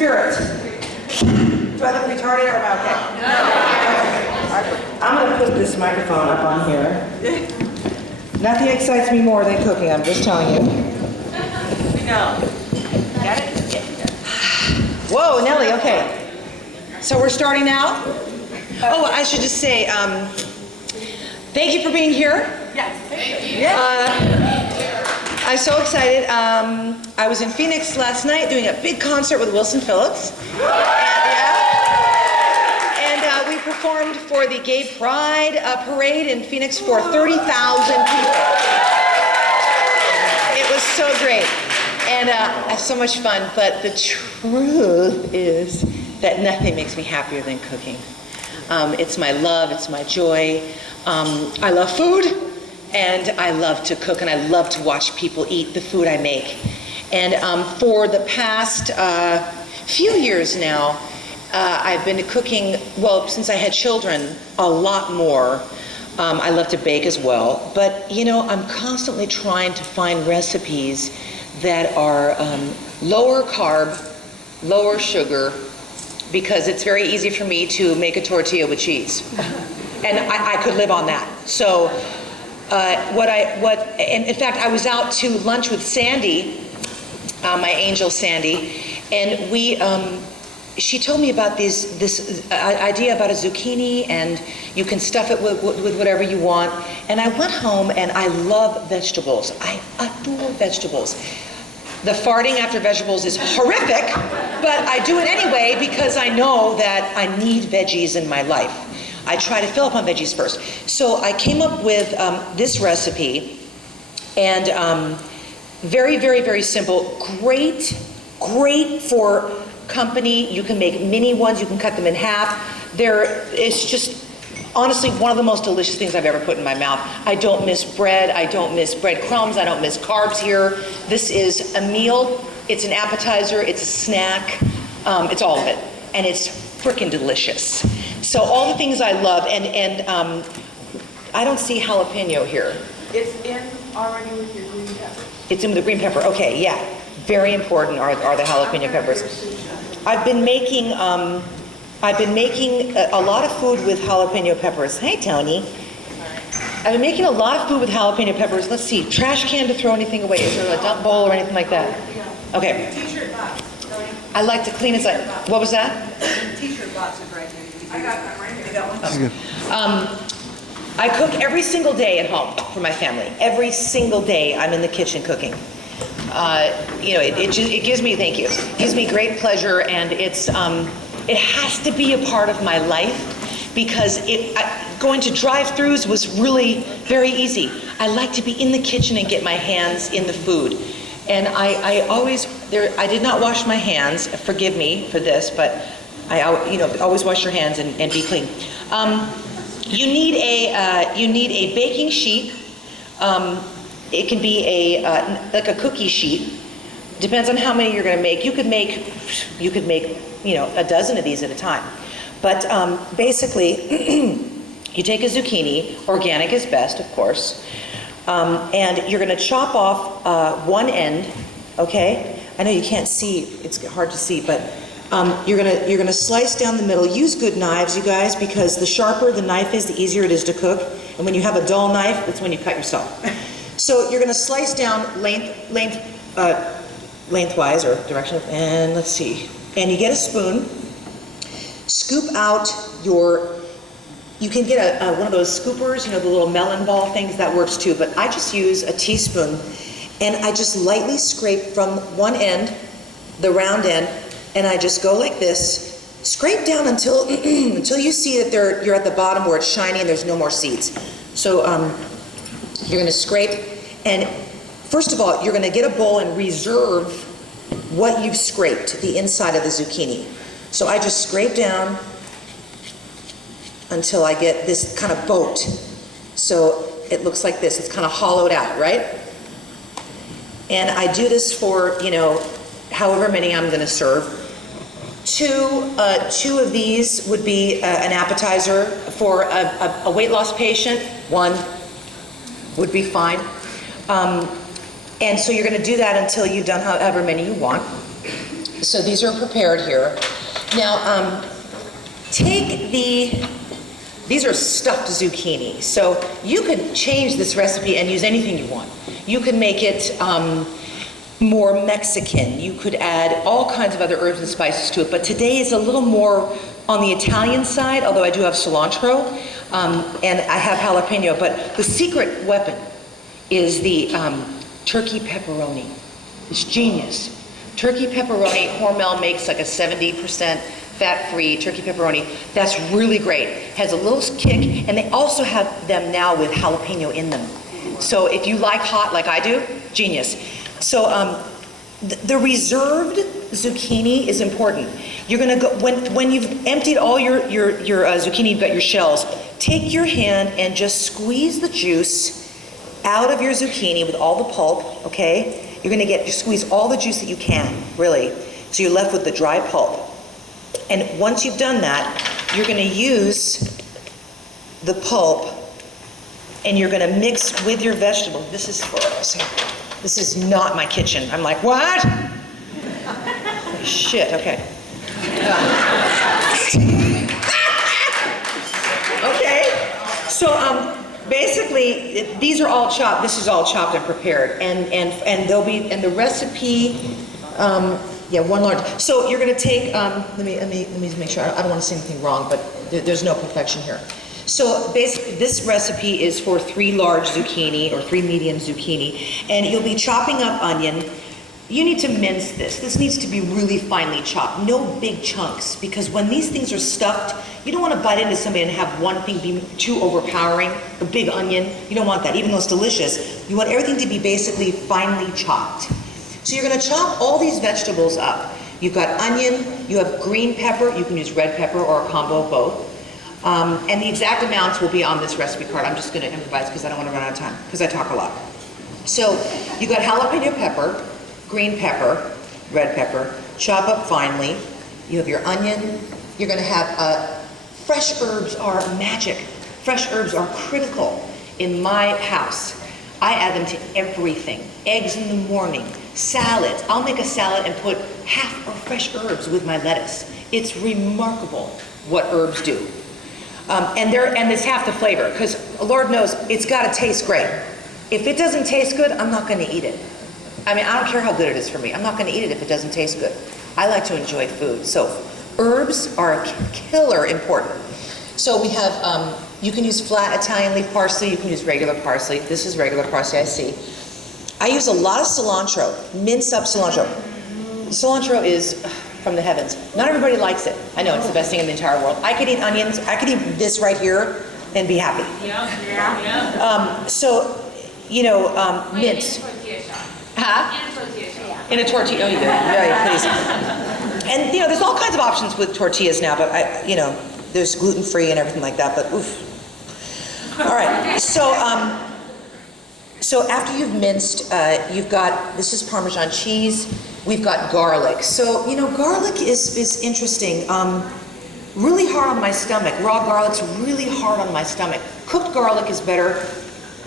spirit. Do I look retarded or am I okay? No. I'm going to put this microphone up on here. Nothing excites me more than cooking, I'm just telling you. We know. Got it? Yeah. Whoa, Nelly, okay. So we're starting now? Oh, I should just say, thank you for being here. Yes, thank you. I'm so excited. I was in Phoenix last night doing a big concert with Wilson Phillips. And we performed for the Gay Pride Parade in Phoenix for 30,000 people. It was so great. And so much fun, but the truth is that nothing makes me happier than cooking. It's my love, it's my joy. I love food, and I love to cook, and I love to watch people eat the food I make. And for the past few years now, I've been cooking, well, since I had children, a lot more. I love to bake as well, but you know, I'm constantly trying to find recipes that are lower carb, lower sugar, because it's very easy for me to make a tortilla with cheese. And I could live on that. So and in fact, I was out to lunch with Sandy, my angel Sandy, and she told me about this idea about a zucchini, and you can stuff it with whatever you want. And I went home, and I love vegetables. I adore vegetables. The farting after vegetables is horrific, but I do it anyway because I know that I need veggies in my life. I try to fill up on veggies first. So I came up with this recipe, and very, very, very simple. Great for company. You can make mini ones. You can cut them in half. It's just honestly one of the most delicious things I've ever put in my mouth. I don't miss bread. I don't miss breadcrumbs. I don't miss carbs here. This is a meal. It's an appetizer. It's a snack. It's all of it, and it's freaking delicious. So all the things I love, and I don't see jalapeno here. It's in already with your green pepper. It's in with the green pepper. Okay, yeah. Very important are the jalapeno peppers. I've been making a lot of food with jalapeno peppers. Hey, Tony. I've been making a lot of food with jalapeno peppers. Let's see, trash can to throw anything away? Is there a dump bowl or anything like that? Okay. T-shirt box. I like to clean inside. What was that? T-shirt box is right there. I got that right here. You got one? That's good. I cook every single day at home for my family. Every single day I'm in the kitchen cooking. You know, it gives me, thank you, it gives me great pleasure, and it has to be a part of my life, because going to drive-thrus was really very easy. I like to be in the kitchen and get my hands in the food. And I did not wash my hands, forgive me for this, but always wash your hands and be clean. You need a baking sheet. It can be like a cookie sheet. Depends on how many you're going to make. You could make a dozen of these at a time. But basically, you take a zucchini. Organic is best, of course. And you're going to chop off one end. Okay. I know you can't see. It's hard to see, but you're gonna slice down the middle. Use good knives, you guys, because the sharper the knife is, the easier it is to cook. And when you have a dull knife, that's when you cut yourself. So you're gonna slice down lengthwise or direction. And let's see. And you get a spoon. Scoop out you can get one of those scoopers, the little melon ball things, that works too, but I just use a teaspoon, and I just lightly scrape from one end, the round end, and I just go like this, scrape down until until you see that you're at the bottom where it's shiny and there's no more seeds. So you're gonna scrape, and first of all, you're gonna get a bowl and reserve what you've scraped, the inside of the zucchini. So I just scrape down until I get this kind of boat. So it looks like this, it's kind of hollowed out, right? And I do this for, however many I'm gonna serve. Two of these would be an appetizer. For a weight loss patient, one would be fine. And so you're gonna do that until you've done however many you want. So these are prepared here. Now, these are stuffed zucchini. So you could change this recipe and use anything you want. You could make it more Mexican. You could add all kinds of other herbs and spices to it. But today is a little more on the Italian side, although I do have cilantro, and I have jalapeno. But the secret weapon is the turkey pepperoni. It's genius. Turkey pepperoni, Hormel makes like a 70% fat-free turkey pepperoni. That's really great. Has a little kick, and they also have them now with jalapeno in them. So if you like hot like I do, genius. So the reserved zucchini is important. You're gonna go, when you've emptied all your zucchini, you've got your shells, take your hand and just squeeze the juice out of your zucchini with all the pulp, okay? You're gonna squeeze all the juice that you can, really. So you're left with the dry pulp. And once you've done that, you're gonna use the pulp and you're gonna mix with your vegetable. This is not my kitchen. I'm like, what? Shit, okay. Okay, so basically, these are all chopped. This is all chopped and prepared, and they'll be, and the recipe, yeah, one large. So you're going to take. Let me make sure. I don't want to say anything wrong, but there's no perfection here. So basically, this recipe is for 3 large zucchini or 3 medium zucchini, and you'll be chopping up onion. You need to mince this. This needs to be really finely chopped. No big chunks, because when these things are stuffed, you don't want to bite into somebody and have one thing be too overpowering. A big onion, you don't want that, even though it's delicious. You want everything to be basically finely chopped. So you're going to chop all these vegetables up. You've got onion, you have green pepper, you can use red pepper or a combo of both. And the exact amounts will be on this recipe card. I'm just going to improvise because I don't want to run out of time, because I talk a lot. So you've got jalapeno pepper, green pepper, red pepper, chop up finely. You have your onion. You're going to have, fresh herbs are magic. Fresh herbs are critical in my house. I add them to everything. Eggs in the morning, salads. I'll make a salad and put half of fresh herbs with my lettuce. It's remarkable what herbs do. And it's half the flavor, because Lord knows it's got to taste great. If it doesn't taste good, I'm not going to eat it. I mean, I don't care how good it is for me. I'm not going to eat it if it doesn't taste good. I like to enjoy food. So herbs are killer important. So we have, you can use flat Italian leaf parsley. You can use regular parsley. This is regular parsley, I see. I use a lot of cilantro, minced up cilantro. Cilantro is from the heavens. Not everybody likes it. I know, it's the best thing in the entire world. I could eat onions. I could eat this right here and be happy. Yeah. So, you know, mince. Huh? In a tortilla. Oh, you do. Yeah, please. And you know, there's all kinds of options with tortillas now, but you know, there's gluten-free and everything like that. But oof. All right. So, so after you've minced, you've got, this is Parmesan cheese. We've got garlic. So you know, garlic is interesting. Really hard on my stomach. Raw garlic's really hard on my stomach. Cooked garlic is better.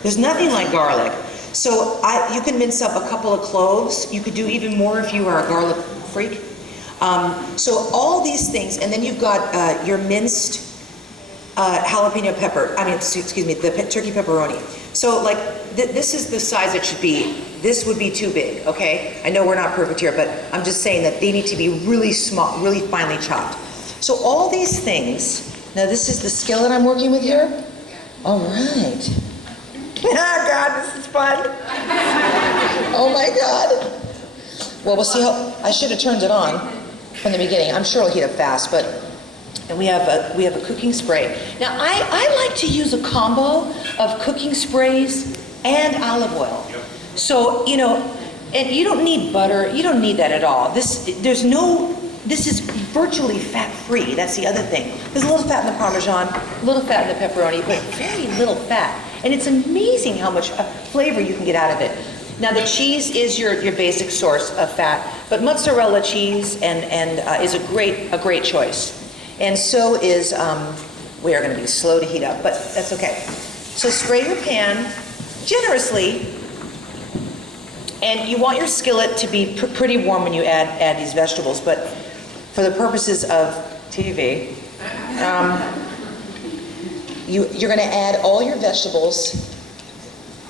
There's nothing like garlic. So you can mince up a couple of cloves. You could do even more if you are a garlic freak. So all these things, and then you've got your minced jalapeno pepper. I mean, excuse me, the turkey pepperoni. So like this is the size it should be. This would be too big, okay? I know we're not perfect here, but I'm just saying that they need to be really small, really finely chopped. So all these things, now this is the skillet I'm working with here? All right. Oh God, this is fun. Oh my God. Well, we'll see how, I should have turned it on from the beginning. I'm sure it'll heat up fast, but, and we have a cooking spray. Now I like to use a combo of cooking sprays and olive oil. So, you know, and you don't need butter, you don't need that at all. This is virtually fat-free, that's the other thing. There's a little fat in the Parmesan, a little fat in the pepperoni, but very little fat. And it's amazing how much flavor you can get out of it. Now the cheese is your basic source of fat, but mozzarella cheese is a great choice. And so is, we are going to be slow to heat up, but that's okay. So spray your pan generously, And you want your skillet to be pretty warm when you add these vegetables, but for the purposes of TV, you're gonna add all your vegetables.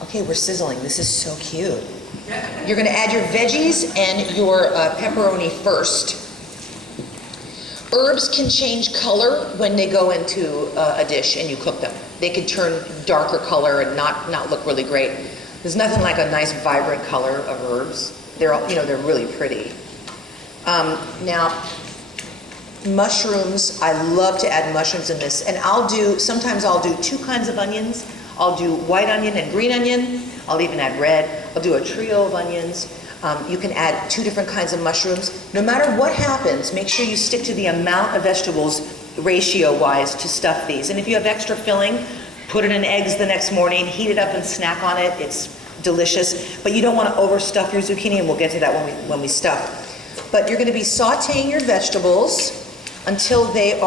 Okay, we're sizzling, this is so cute. You're gonna add your veggies and your pepperoni first. Herbs can change color when they go into a dish and you cook them. They can turn darker color and not look really great. There's nothing like a nice vibrant color of herbs. They're all, they're really pretty. Now, mushrooms, I love to add mushrooms in this, and sometimes I'll do two kinds of onions. I'll do white onion and green onion. I'll even add red. I'll do a trio of onions. You can add two different kinds of mushrooms. No matter what happens, make sure you stick to the amount of vegetables ratio-wise to stuff these. And if you have extra filling, put it in eggs the next morning, heat it up and snack on it. It's delicious. But you don't want to overstuff your zucchini, and we'll get to that when we stuff. But you're going to be sautéing your vegetables until they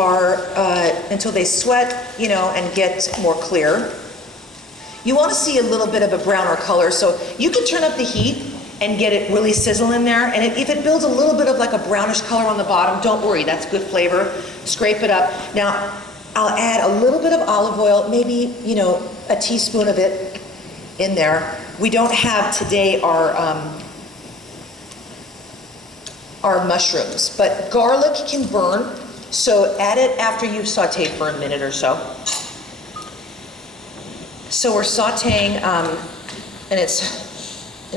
sweat, and get more clear. You want to see a little bit of a browner color, so you can turn up the heat and get it really sizzle in there. And if it builds a little bit of like a brownish color on the bottom, don't worry, that's good flavor. Scrape it up. Now, I'll add a little bit of olive oil, maybe, a teaspoon of it in there. We don't have today our mushrooms, but garlic can burn, so add it after you've sauteed for a minute or so. So we're sauteing, and it's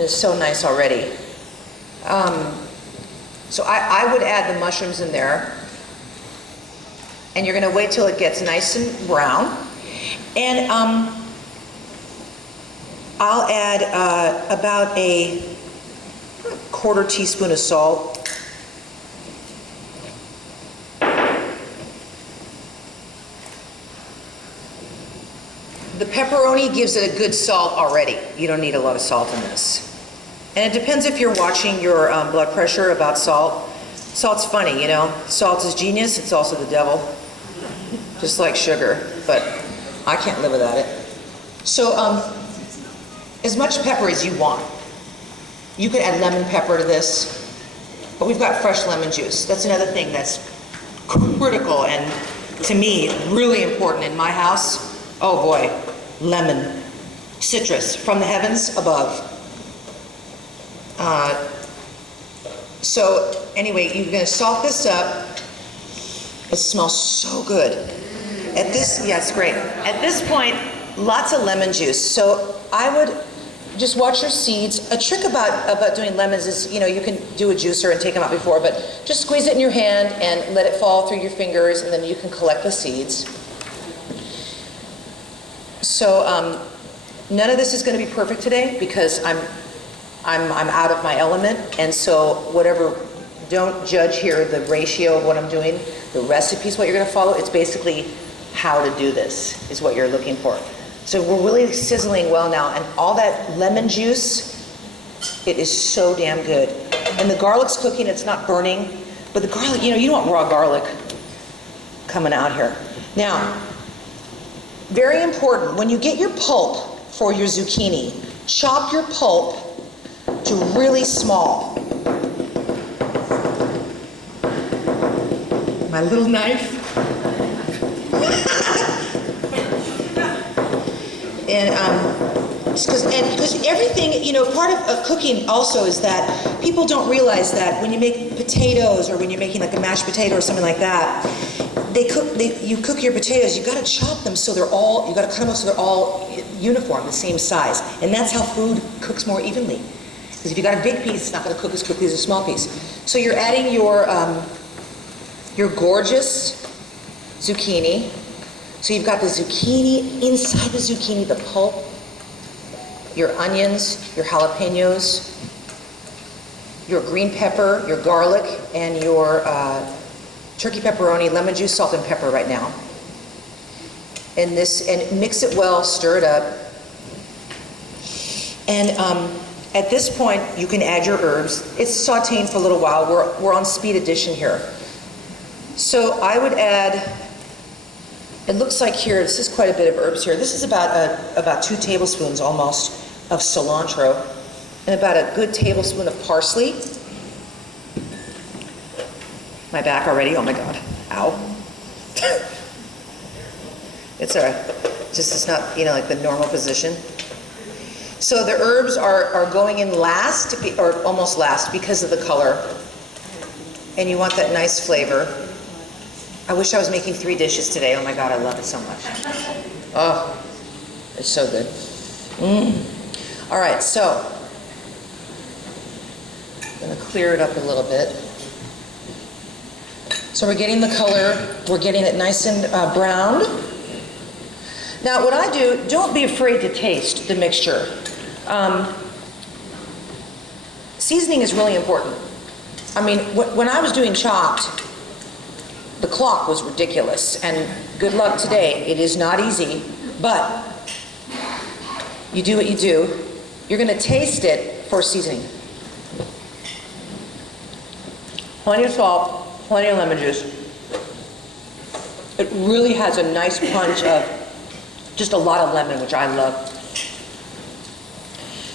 so nice already. So I would add the mushrooms in there, and you're going to wait till it gets nice and brown. And I'll add about a quarter teaspoon of salt. The pepperoni gives it a good salt already. You don't need a lot of salt in this. And it depends if you're watching your blood pressure about salt. Salt's funny, Salt is genius, it's also the devil. Just like sugar, but I can't live without it. So as much pepper as you want. You could add lemon pepper to this, but we've got fresh lemon juice. That's another thing that's critical and, to me, really important in my house. Oh boy, lemon, citrus from the heavens above. So anyway, you're going to salt this up. It smells so good. Yeah, it's great. At this point, lots of lemon juice. So I would just watch your seeds. A trick about doing lemons is, you can do a juicer and take them out before, but just squeeze it in your hand and let it fall through your fingers, and then you can collect the seeds. So none of this is going to be perfect today because I'm out of my element, and so don't judge here the ratio of what I'm doing. The recipe is what you're going to follow. It's basically how to do this is what you're looking for. So we're really sizzling well now, and all that lemon juice, it is so damn good. And the garlic's cooking, it's not burning, but the garlic, you don't want raw garlic coming out here. Now, very important, when you get your pulp for your zucchini, chop your pulp to really small. My little knife. Because everything, part of cooking also is that people don't realize that when you make potatoes or when you're making like a mashed potato or something like that, you cook your potatoes, you got to chop them so you got to cut them up so they're all uniform, the same size. And that's how food cooks more evenly. Because if you got a big piece, it's not going to cook as quickly as a small piece. So you're adding your gorgeous zucchini. So you've got the zucchini, inside the zucchini, the pulp, your onions, your jalapenos, your green pepper, your garlic, and your turkey pepperoni, lemon juice, salt, and pepper right now. And mix it well, stir it up. And at this point, you can add your herbs. It's sauteing for a little while. We're on speed addition here. So I would add, it looks like here, this is quite a bit of herbs here. This is about 2 tablespoons almost of cilantro. and about a good tablespoon of parsley. My back already, oh my God, ow. It's not, like the normal position. So the herbs are going in last, or almost last, because of the color. And you want that nice flavor. I wish I was making 3 dishes today. Oh my God, I love it so much. Oh, it's so good. All right, so I'm gonna clear it up a little bit. So we're getting the color, we're getting it nice and browned. Now what I do, don't be afraid to taste the mixture. Seasoning is really important. I mean, when I was doing chopped, the clock was ridiculous, and good luck today. It is not easy, but you do what you do. You're gonna taste it for seasoning. Plenty of salt, plenty of lemon juice. It really has a nice punch of just a lot of lemon, which I love.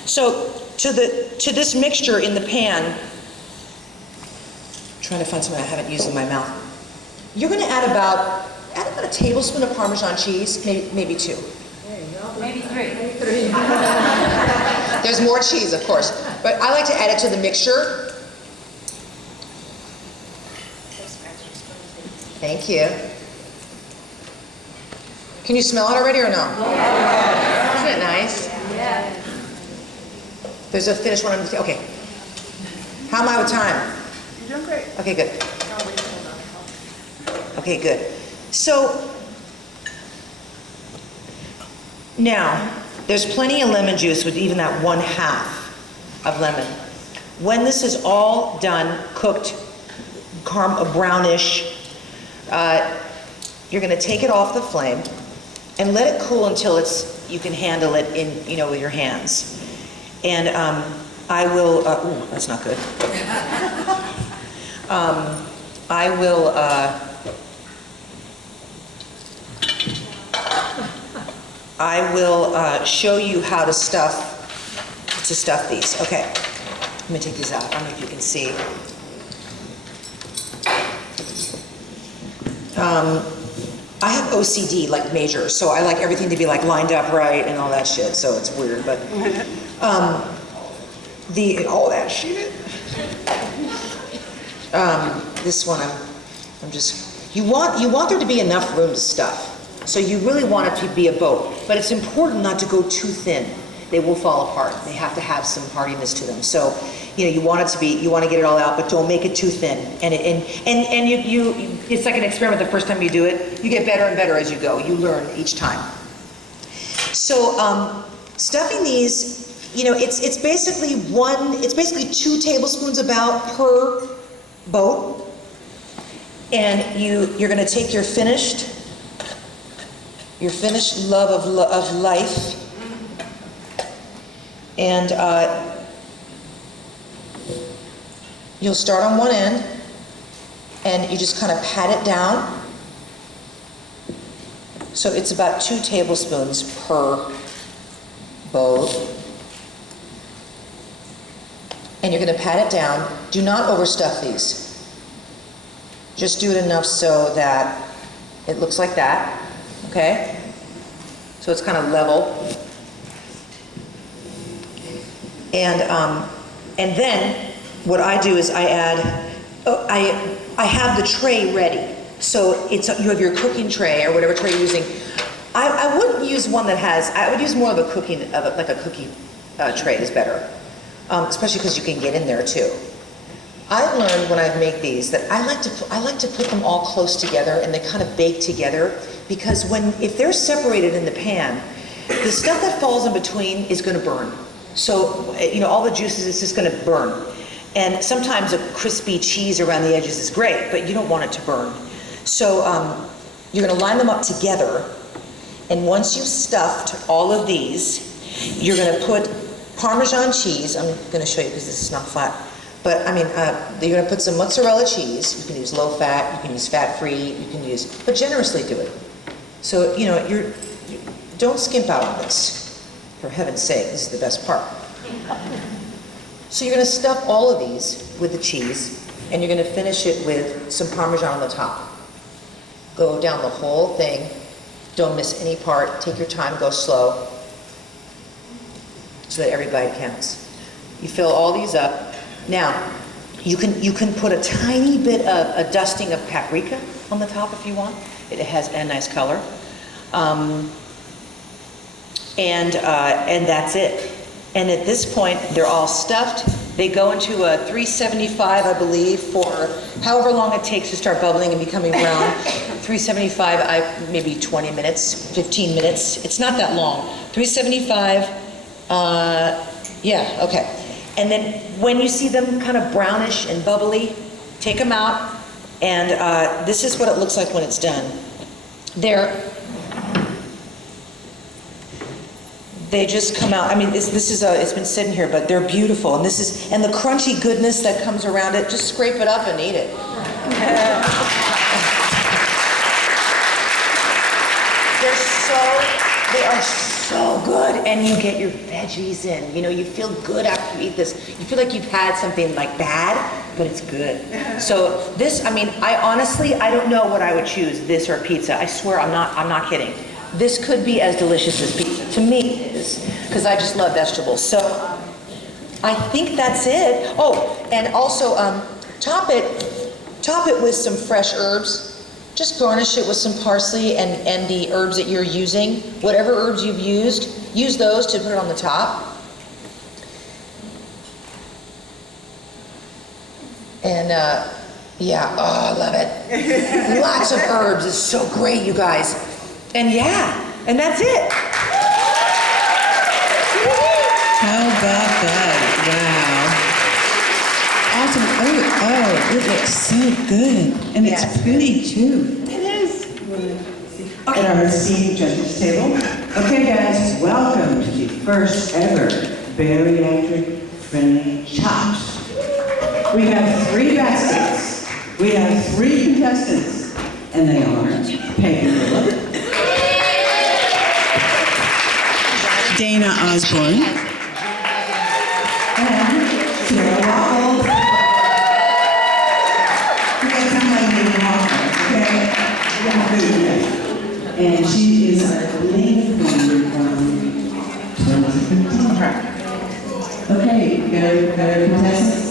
So to this mixture in the pan, I'm trying to find something I haven't used in my mouth. You're going to add about a tablespoon of Parmesan cheese, maybe 2. There you go. Maybe 3. Maybe 3. There's more cheese, of course, but I like to add it to the mixture. Thank you. Can you smell it already or no? Yeah. Isn't it nice? Yeah. There's a finished one. Okay. How am I with time? You're doing great. Okay, good. Okay, good. So now there's plenty of lemon juice with even that 1/2 of lemon. When this is all done, cooked, brownish, you're going to take it off the flame and let it cool until you can handle it with your hands. And I will. Ooh, that's not good. I will show you how to stuff these. Okay, let me take these out. I don't know if you can see. I have OCD, like major, so I like everything to be like lined up right and all that shit, so it's weird, but all that shit. This one, I'm just, you want there to be enough room to stuff. So you really want it to be a boat, but it's important not to go too thin. They will fall apart. They have to have some hardiness to them. So, you want to get it all out, but don't make it too thin. And it's like an experiment. The first time you do it, you get better and better as you go. You learn each time. So stuffing these, it's basically 2 tablespoons about per boat. And you're going to take your finished love of life, and you'll start on one end, and you just kind of pat it down. So it's about 2 tablespoons per bowl. And you're going to pat it down. Do not overstuff these. Just do it enough so that it looks like that. Okay? So it's kind of level. And then what I do is I add, I have the tray ready. So you have your cooking tray or whatever tray you're using. I wouldn't use one that I would use more of a cookie tray is better. Especially because you can get in there too. I've learned when I make these that I like to put them all close together and they kind of bake together, because if they're separated in the pan, the stuff that falls in between is going to burn. So all the juices, it's just going to burn. And sometimes a crispy cheese around the edges is great, but you don't want it to burn. So you're going to line them up together, and once you've stuffed all of these, you're going to put Parmesan cheese. I'm going to show you because this is not flat. But you're going to put some mozzarella cheese. You can use low fat, you can use fat-free, but generously do it. So, don't skimp out on this. For heaven's sake, this is the best part. So you're gonna stuff all of these with the cheese, and you're gonna finish it with some Parmesan on the top. Go down the whole thing. Don't miss any part. Take your time, go slow, so that every bite counts. You fill all these up. Now, you can put a tiny bit of a dusting of paprika on the top if you want. It has a nice color. And that's it. And at this point, they're all stuffed. They go into a 375, I believe, for however long it takes to start bubbling and becoming brown. 375, maybe 20 minutes, 15 minutes. It's not that long. 375, yeah, okay. And then when you see them kind of brownish and bubbly, take them out, and this is what it looks like when it's done. They just come out. I mean, this is it's been sitting here, but they're beautiful, and the crunchy goodness that comes around it. Just scrape it up and eat it. They are so good, and you get your veggies in. You know, you feel good after you eat this. You feel like you've had something like bad, but it's good. So this, I mean, I don't know what I would choose, this or pizza. I swear, I'm not kidding. This could be as delicious as pizza. To me, it is, because I just love vegetables. So I think that's it. Oh, and also top it with some fresh herbs. Just garnish it with some parsley and the herbs that you're using. Whatever herbs you've used, use those to put it on the top. And yeah, oh, I love it. Lots of herbs. It's so great, you guys. And yeah, and that's it. How about that? Wow. Awesome. Oh, it looks so good. And it's Yes. pretty too. It is. At our esteemed judges table. Okay guys, welcome to the first ever bariatric friendly chops. We have 3 baskets. We have 3 contestants. And they are Peggy Miller, Dana Osborne, and Sarah Waffle. You guys sound like me Waffle, okay? Yeah, and she is our lead member from 2015. Okay, got our contestants?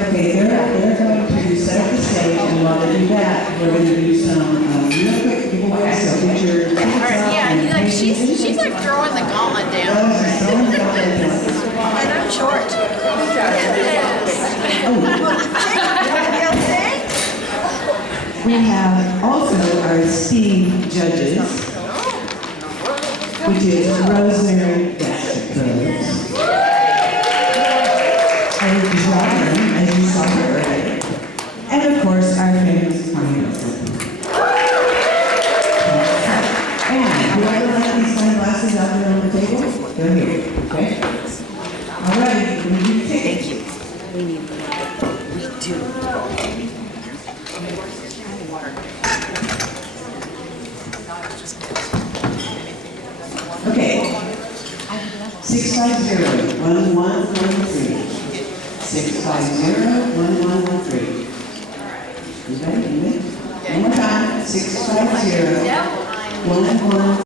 Okay, they're going to set up the stage, and while they do that, we're going to do some real quick giveaways, so get your tickets up Yeah, and like she's like throwing the gauntlet down. And I'm short. We have also our esteemed judges, which is Rosemary Gastric and Robin, as you saw her earlier, and of course our famous Carnie. And whoever left these sunglasses out there on the table, they're here, okay? All right, we need to take it. We do. Okay. 650-1113. 650-1113. You ready? One more time. 650-1113.